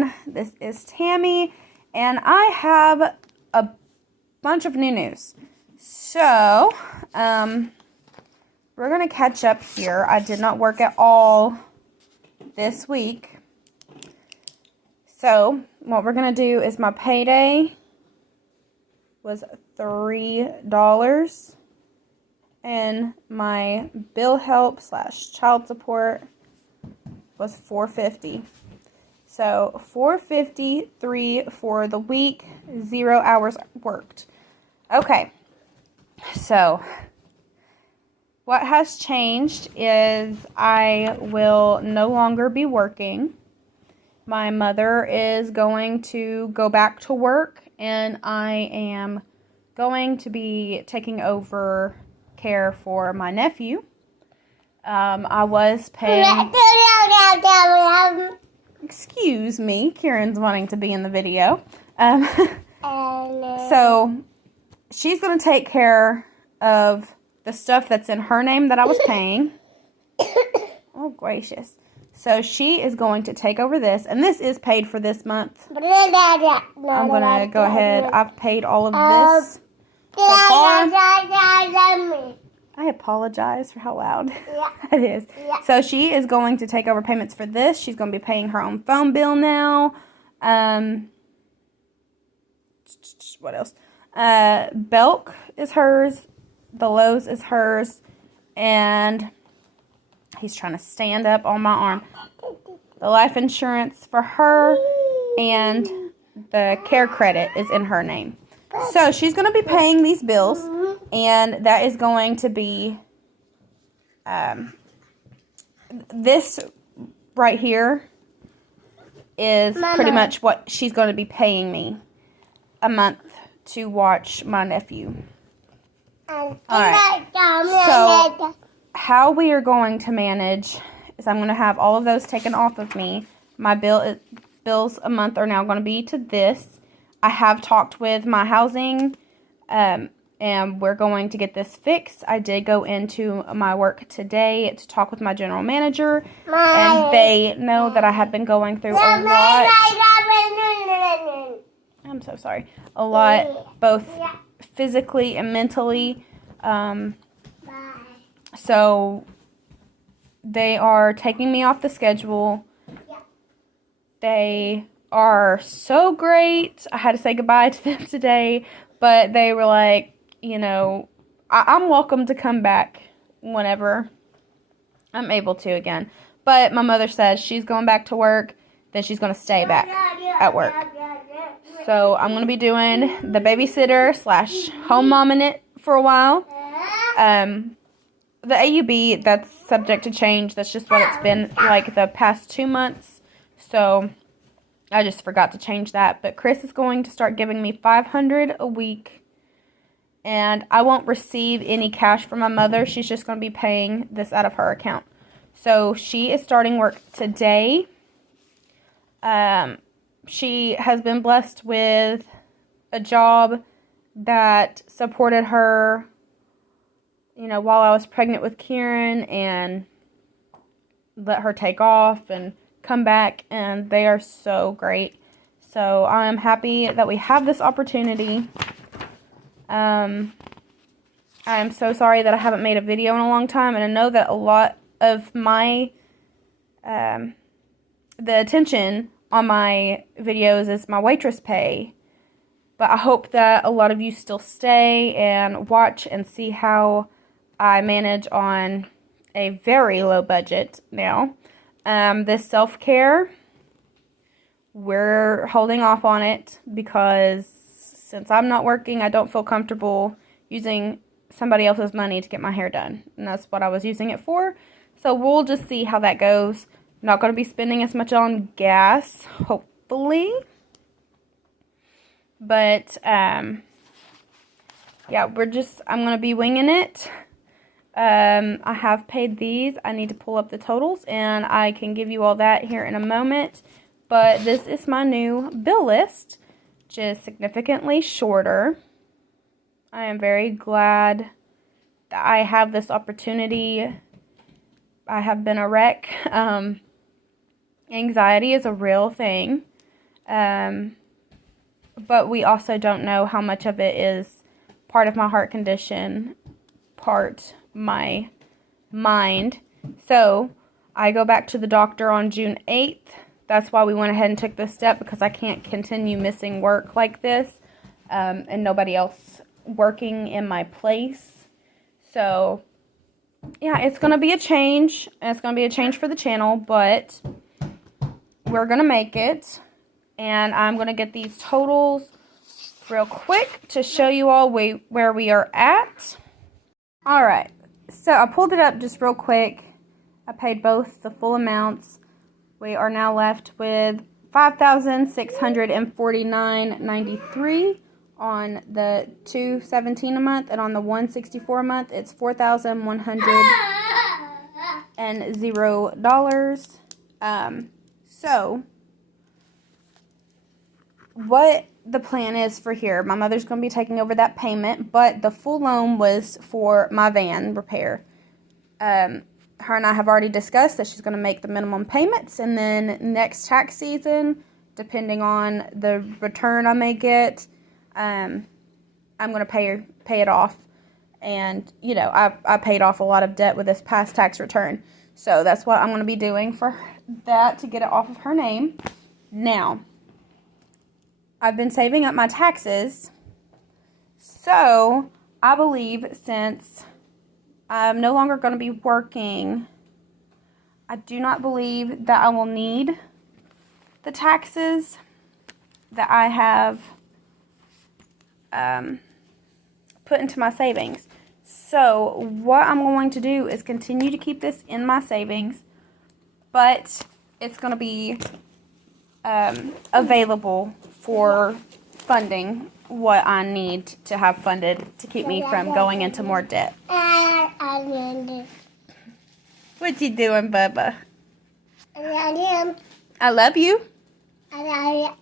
everyone. This is Tammy, and I have a bunch of new news. So, we're going to catch up here. I did not work at all this week. So, what we're going to do is my payday was $3, and my bill help / child support was $4.50. So $4.53 for the week, 0 hours worked. Okay, so what has changed is I will no longer be working. My mother is going to go back to work, and I am going to be taking over care for my nephew. I was paying... Excuse me, Kieran's wanting to be in the video. So, she's going to take care of the stuff that's in her name that I was paying. Oh, gracious. So, she is going to take over this, and this is paid for this month. I'm going to go ahead. I've paid all of this so far. I apologize for how loud it is. So she is going to take over payments for this. She's going to be paying her own phone bill now. What else? Belk is hers. The Lowe's is hers. And he's trying to stand up on my arm. The life insurance for her and the care credit is in her name. So she's going to be paying these bills. And that is going to be, this right here is pretty much what she's going to be paying me a month to watch my nephew. Alright, so how we are going to manage is I'm going to have all of those taken off of me. My bills a month are now going to be to this. I have talked with my housing, and we're going to get this fixed. I did go into my work today to talk with my general manager, and they know that I have been going through a lot. I'm so sorry. A lot, both physically and mentally. So they are taking me off the schedule. They are so great. I had to say goodbye to them today, but they were like, you know, I'm welcome to come back whenever I'm able to again. But my mother says she's going back to work, then she's going to stay back at work. So I'm going to be doing the babysitter / home momming it for a while. The AUB, that's subject to change. That's just what it's been like the past 2 months. So I just forgot to change that. But Chris is going to start giving me $500 a week. And I won't receive any cash from my mother. She's just going to be paying this out of her account. So she is starting work today. She has been blessed with a job that supported her, you know, while I was pregnant with Kieran, and let her take off and come back. And they are so great. So I am happy that we have this opportunity. I'm so sorry that I haven't made a video in a long time, and I know that a lot of my, the attention on my videos is my waitress pay, but I hope that a lot of you still stay and watch and see how I manage on a very low budget now. This self-care, we're holding off on it because since I'm not working, I don't feel comfortable using somebody else's money to get my hair done. And that's what I was using it for. So we'll just see how that goes. I'm not going to be spending as much on gas, hopefully. But, yeah, I'm going to be winging it. I have paid these. I need to pull up the totals, and I can give you all that here in a moment. But this is my new bill list, which is significantly shorter. I am very glad that I have this opportunity. I have been a wreck. Anxiety is a real thing. But we also don't know how much of it is part of my heart condition, part my mind. So I go back to the doctor on June 8th. That's why we went ahead and took this step, because I can't continue missing work like this, and nobody else working in my place. So yeah, it's going to be a change, and it's going to be a change for the channel, but we're going to make it. And I'm going to get these totals real quick to show you all where we are at. Alright, so I pulled it up just real quick. I paid both the full amounts. We are now left with $5,649.93 on the $217 a month, and on the $164 a month, it's $4,100. So what the plan is for here, my mother's going to be taking over that payment, but the full loan was for my van repair. Her and I have already discussed that she's going to make the minimum payments, and then next tax season, depending on the return I may get, I'm going to pay it off. And, you know, I paid off a lot of debt with this past tax return. So that's what I'm going to be doing for that, to get it off of her name. Now, I've been saving up my taxes. So I believe, since I'm no longer going to be working, I do not believe that I will need the taxes that I have put into my savings. So what I'm going to do is continue to keep this in my savings, but it's going to be available for funding what I need to have funded to keep me from going into more debt. What you doing, Bubba? I love you. I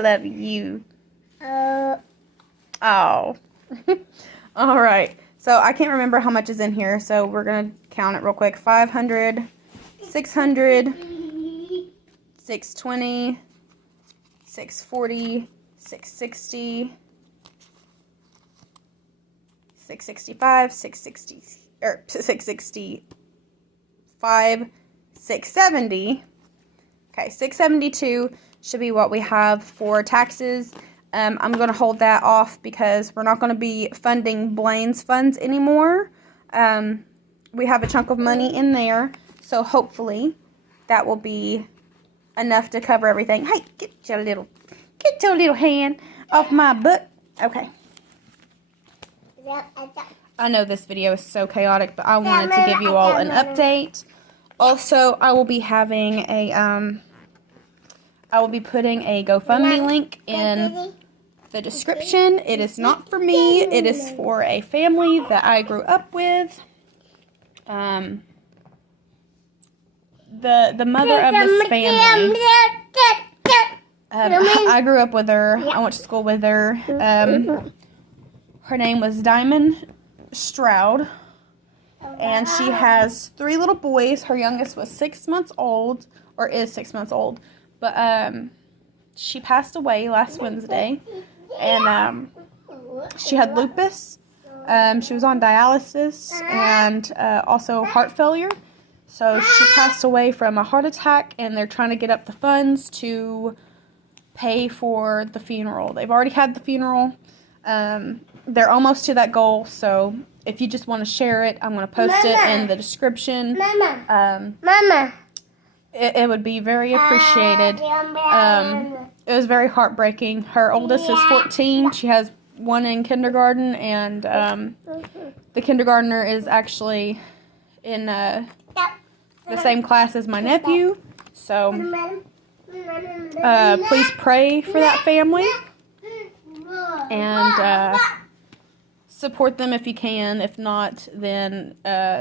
love you. Oh. All right. So I can't remember how much is in here, so we're going to count it real quick. 500, 600, 620, 640, 660, 665, 665, 670. Okay, 672 should be what we have for taxes. I'm going to hold that off because we're not going to be funding Blaine's funds anymore. We have a chunk of money in there, so hopefully that will be enough to cover everything. Hey, get your little hand off my butt. Okay. I know this video is so chaotic, but I wanted to give you all an update. Also, I will be having a I will be putting a GoFundMe link in the description. It is not for me. It is for a family that I grew up with. The mother of this family. I grew up with her. I went to school with her. Her name was Diamond Stroud. And she has 3 little boys. Her youngest was 6 months old, or is 6 months old. But she passed away last Wednesday, and she had lupus. She was on dialysis and also heart failure. So she passed away from a heart attack, and they're trying to get up the funds to pay for the funeral. They've already had the funeral. They're almost to that goal, so if you just want to share it, I'm going to post it in the description. Mama. It would be very appreciated. It was very heartbreaking. Her oldest is 14. She has one in kindergarten, and the kindergartner is actually in the same class as my nephew. So please pray for that family, and support them if you can. If not, then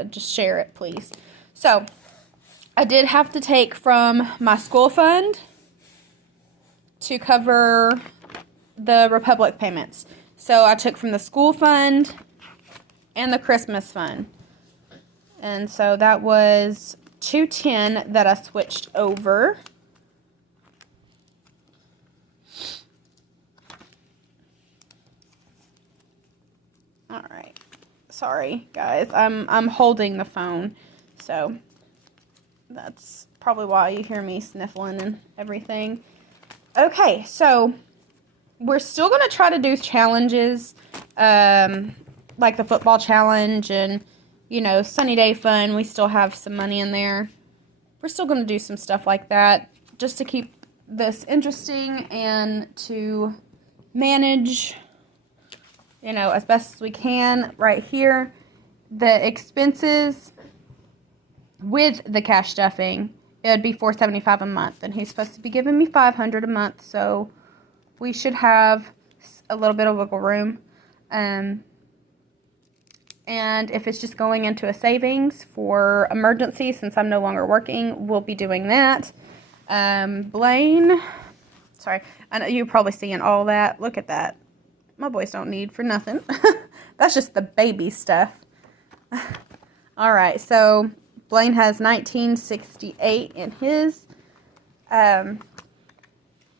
just share it, please. So I did have to take from my school fund to cover the Republic payments. So I took from the school fund and the Christmas fund. And so that was $210 that I switched over. Sorry, guys. I'm holding the phone, so that's probably why you hear me sniffling and everything. Okay, so we're still going to try to do challenges, like the football challenge and, you know, sunny day fun. We still have some money in there. We're still going to do some stuff like that just to keep this interesting and to manage, you know, as best as we can. Right here, the expenses with the cash stuffing, it would be $475 a month, and he's supposed to be giving me $500 a month, so we should have a little bit of wiggle room. And if it's just going into a savings for emergency, since I'm no longer working, we'll be doing that. Blaine, sorry, I know you're probably seeing all that. Look at that. My boys don't need for nothing. That's just the baby stuff. All right, so Blaine has $19.68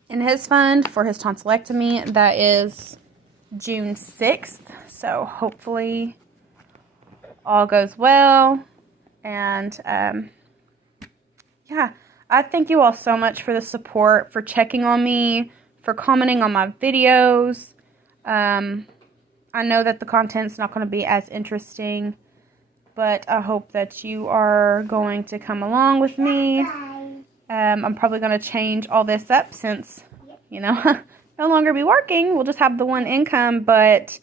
in his fund for his tonsillectomy. That is June 6th. So hopefully all goes well. And yeah, I thank you all so much for the support, for checking on me, for commenting on my videos. I know that the content's not going to be as interesting, but I hope that you are going to come along with me. I'm probably going to change all this up since, you know, no longer be working. We'll just have the one income, but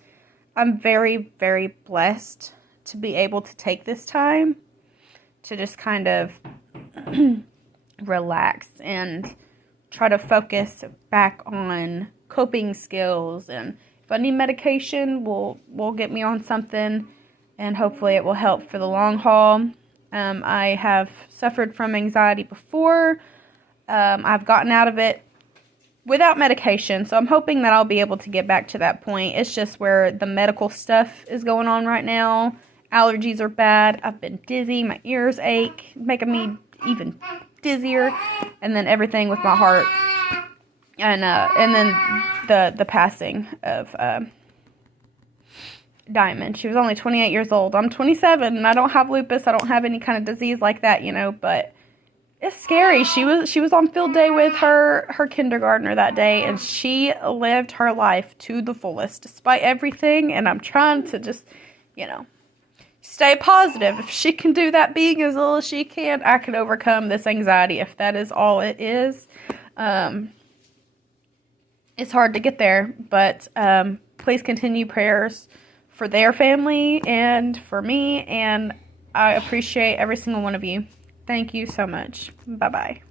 I'm very, very blessed to be able to take this time to just kind of relax and try to focus back on coping skills. And if I need medication, we'll get me on something, and hopefully it will help for the long haul. I have suffered from anxiety before. I've gotten out of it without medication, so I'm hoping that I'll be able to get back to that point. It's just where the medical stuff is going on right now. Allergies are bad. I've been dizzy. My ears ache, making me even dizzier. And then everything with my heart. And then the passing of Diamond. She was only 28 years old. I'm 27 and I don't have lupus. I don't have any kind of disease like that, you know, but it's scary. She was on field day with her kindergartner that day, and she lived her life to the fullest despite everything. And I'm trying to just, you know, stay positive. If she can do that being as little as she can, I can overcome this anxiety if that is all it is. It's hard to get there, but please continue prayers for their family and for me, and I appreciate every single one of you. Thank you so much. Bye-bye.